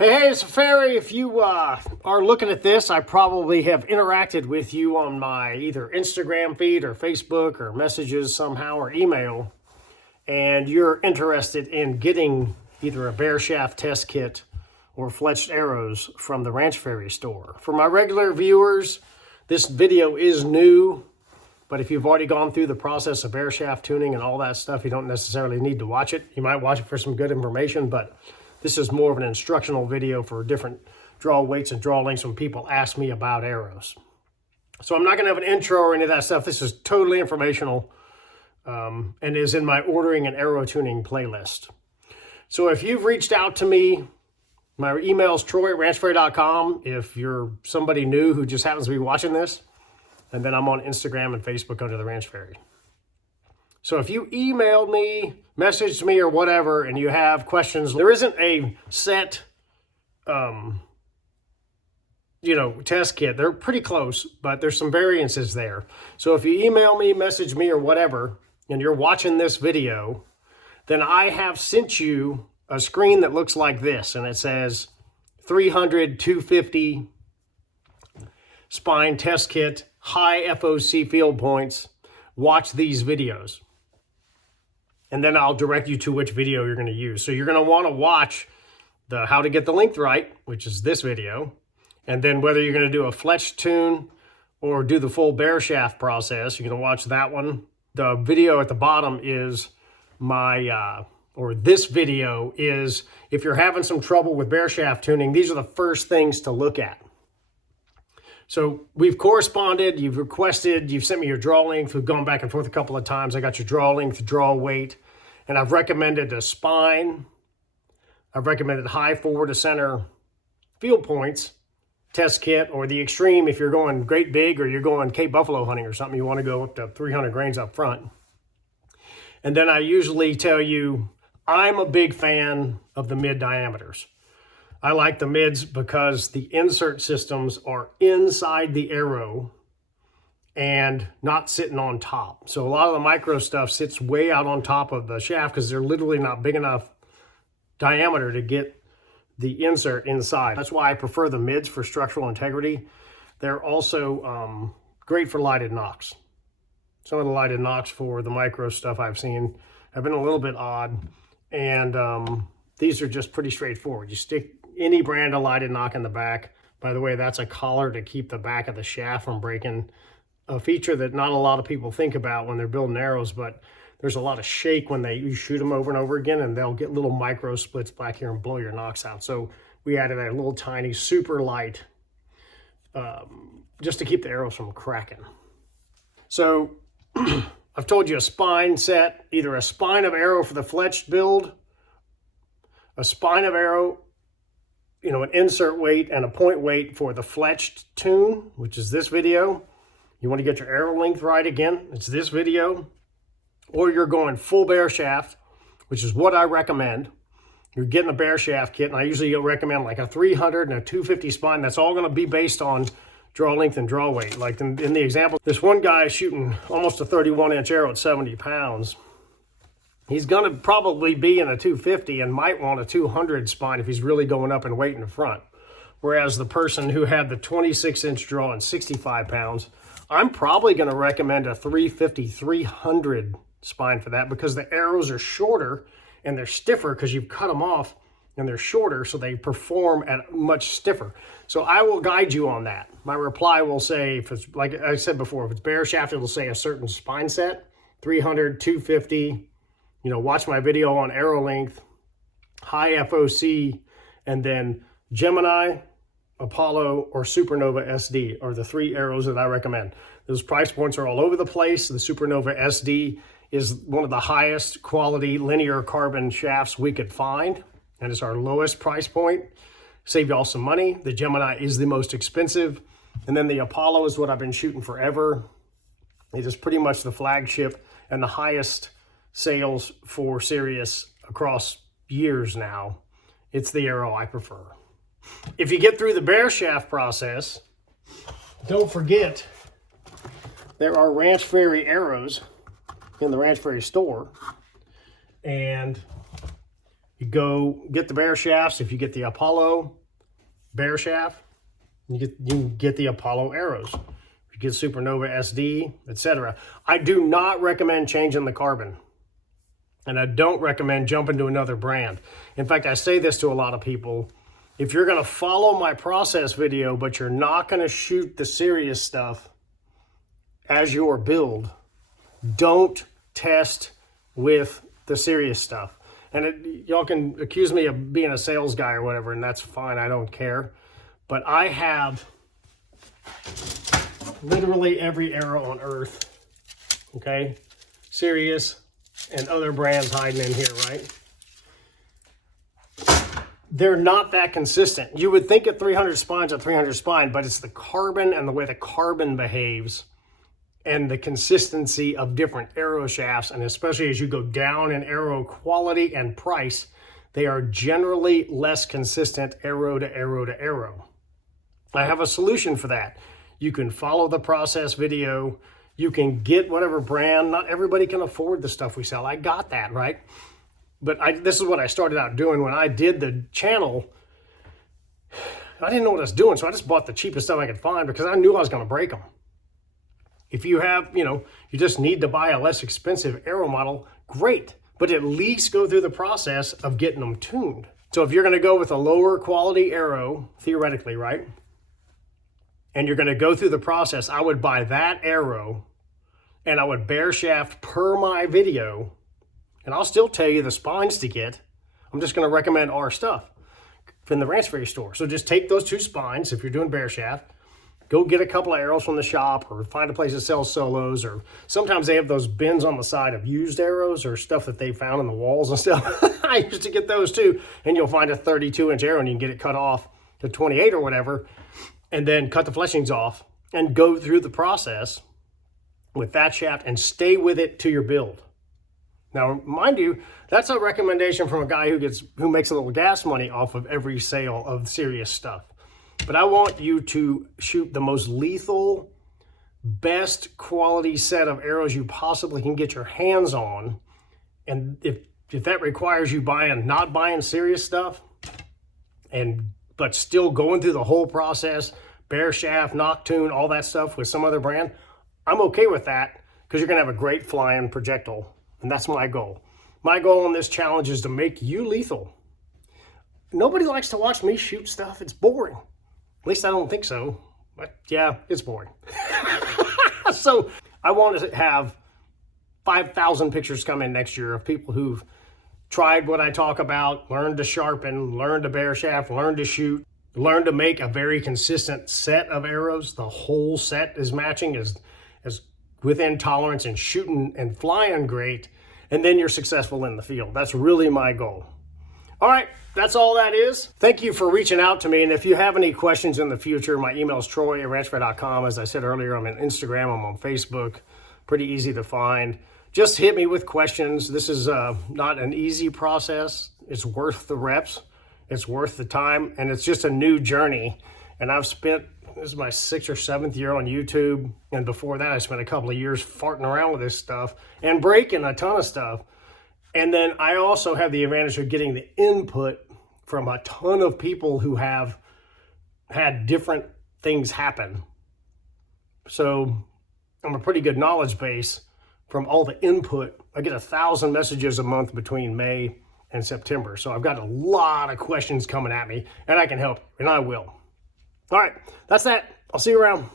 Hey, it's a Ferry. If you are looking at this, I probably have interacted with you on my either Instagram feed or Facebook or messages somehow or email, and you're interested in getting either a bear shaft test kit or fletched arrows from the Ranch Ferry store. For my regular viewers, this video is new, but if you've already gone through the process of bear shaft tuning and all that stuff, you don't necessarily need to watch it. You might watch it for some good information, but this is more of an instructional video for different draw weights and draw lengths when people ask me about arrows. So I'm not going to have an intro or any of that stuff. This is totally informational and is in my ordering and arrow tuning playlist. So if you've reached out to me, my email is troy@ranchferry.com if you're somebody new who just happens to be watching this. And then I'm on Instagram and Facebook under the Ranch Ferry. So if you emailed me, messaged me, or whatever, and you have questions, there isn't a set, test kit. They're pretty close, but there's some variances there. So if you email me, message me, or whatever, and you're watching this video, then I have sent you a screen that looks like this, and it says 300, 250 spine test kit, high FOC field points. Watch these videos. And then I'll direct you to which video you're going to use. So you're going to want to watch the how to get the length right, which is this video. And then whether you're going to do a fletch tune or do the full bear shaft process, you're going to watch that one. The video at the bottom is this video is if you're having some trouble with bear shaft tuning, these are the first things to look at. So we've corresponded, you've requested, you've sent me your draw length. We've gone back and forth a couple of times. I got your draw length, draw weight, and I've recommended a spine. I've recommended high forward to center field points test kit, or the extreme if you're going great big or you're going Cape Buffalo hunting or something, you want to go up to 300 grains up front. And then I usually tell you, I'm a big fan of the mid diameters. I like the mids because the insert systems are inside the arrow and not sitting on top. So a lot of the micro stuff sits way out on top of the shaft because they're literally not big enough diameter to get the insert inside. That's why I prefer the mids for structural integrity. They're also great for lighted nocks. Some of the lighted nocks for the micro stuff I've seen have been a little bit odd, and these are just pretty straightforward. You stick any brand of lighted knock in the back. By the way, that's a collar to keep the back of the shaft from breaking, a feature that not a lot of people think about when they're building arrows, but there's a lot of shake when you shoot them over and over again, and they'll get little micro splits back here and blow your nocks out. So we added a little tiny, super light, just to keep the arrows from cracking. So I've told you a spine set, either a spine of arrow for the fletched build, a spine of arrow, an insert weight and a point weight for the fletched tune, which is this video. You want to get your arrow length right again, it's this video. Or you're going full bear shaft, which is what I recommend. You're getting a bear shaft kit, and I usually recommend like a 300 and a 250 spine. That's all going to be based on draw length and draw weight. Like in the example, this one guy is shooting almost a 31-inch arrow at 70 pounds. He's going to probably be in a 250 and might want a 200 spine if he's really going up in weight in the front. Whereas the person who had the 26-inch draw and 65 pounds, I'm probably going to recommend a 350, 300 spine for that because the arrows are shorter and they're stiffer because you've cut them off and they're shorter, so they perform at much stiffer. So I will guide you on that. My reply will say, if it's like I said before, if it's bear shaft, it'll say a certain spine set, 300, 250, watch my video on arrow length, high FOC, and then Gemini, Apollo, or Supernova SD are the three arrows that I recommend. Those price points are all over the place. The Supernova SD is one of the highest quality linear carbon shafts we could find, and it's our lowest price point. Save y'all some money. The Gemini is the most expensive, and then the Apollo is what I've been shooting forever. It is pretty much the flagship and the highest sales for Sirius across years now. It's the arrow I prefer. If you get through the bear shaft process, don't forget there are Ranch Ferry arrows in the Ranch Ferry store, and You go get the bear shafts. If you get the Apollo bear shaft, you can get the Apollo arrows. You get Supernova SD, etc. I do not recommend changing the carbon. And I don't recommend jumping to another brand. In fact, I say this to a lot of people. If you're going to follow my process video, but you're not going to shoot the Sirius stuff as your build, don't test with the Sirius stuff. And y'all can accuse me of being a sales guy or whatever, and that's fine. I don't care. But I have literally every arrow on earth, okay? Sirius and other brands hiding in here, right? They're not that consistent. You would think at 300 spines, at 300 spine, but it's the carbon and the way the carbon behaves and the consistency of different arrow shafts, and especially as you go down in arrow quality and price, they are generally less consistent arrow to arrow to arrow. I have a solution for that. You can follow the process video. You can get whatever brand. Not everybody can afford the stuff we sell. I got that, right? But this is what I started out doing when I did the channel. I didn't know what I was doing, so I just bought the cheapest stuff I could find because I knew I was going to break them. If you have, you just need to buy a less expensive arrow model, great. But at least go through the process of getting them tuned. So if you're going to go with a lower quality arrow, theoretically, right? And you're going to go through the process, I would buy that arrow and I would bear shaft per my video. And I'll still tell you the spines to get. I'm just going to recommend our stuff from the Ranch Fairy store. So just take those 2 spines if you're doing bear shaft. Go get a couple of arrows from the shop or find a place that sells solos, or sometimes they have those bins on the side of used arrows or stuff that they found in the walls and stuff. I used to get those too. And you'll find a 32-inch arrow and you can get it cut off to 28 or whatever, and then cut the fleshings off and go through the process with that shaft and stay with it to your build. Now, mind you, that's a recommendation from a guy who makes a little gas money off of every sale of Sirius stuff. But I want you to shoot the most lethal, best quality set of arrows you possibly can get your hands on. And if that requires you not buying Sirius stuff, but still going through the whole process, bear shaft, knock tune, all that stuff with some other brand, I'm okay with that because you're going to have a great flying projectile. And that's my goal. My goal on this challenge is to make you lethal. Nobody likes to watch me shoot stuff. It's boring. At least I don't think so. But yeah, it's boring. So I want to have 5,000 pictures come in next year of people who've tried what I talk about, learned to sharpen, learned to bear shaft, learned to shoot, learned to make a very consistent set of arrows. The whole set is matching, as within tolerance and shooting and flying great. And then you're successful in the field. That's really my goal. All right, that's all that is. Thank you for reaching out to me. And if you have any questions in the future, my email is troy@ranchfairy.com. As I said earlier, I'm on Instagram, I'm on Facebook. Pretty easy to find. Just hit me with questions. This is not an easy process. It's worth the reps. It's worth the time. And it's just a new journey. And this is my 6th or 7th year on YouTube. And before that, I spent a couple of years farting around with this stuff and breaking a ton of stuff. And then I also have the advantage of getting the input from a ton of people who have had different things happen. So I'm a pretty good knowledge base from all the input. I get 1,000 messages a month between May and September. So I've got a lot of questions coming at me, and I can help, and I will. All right, that's that. I'll see you around.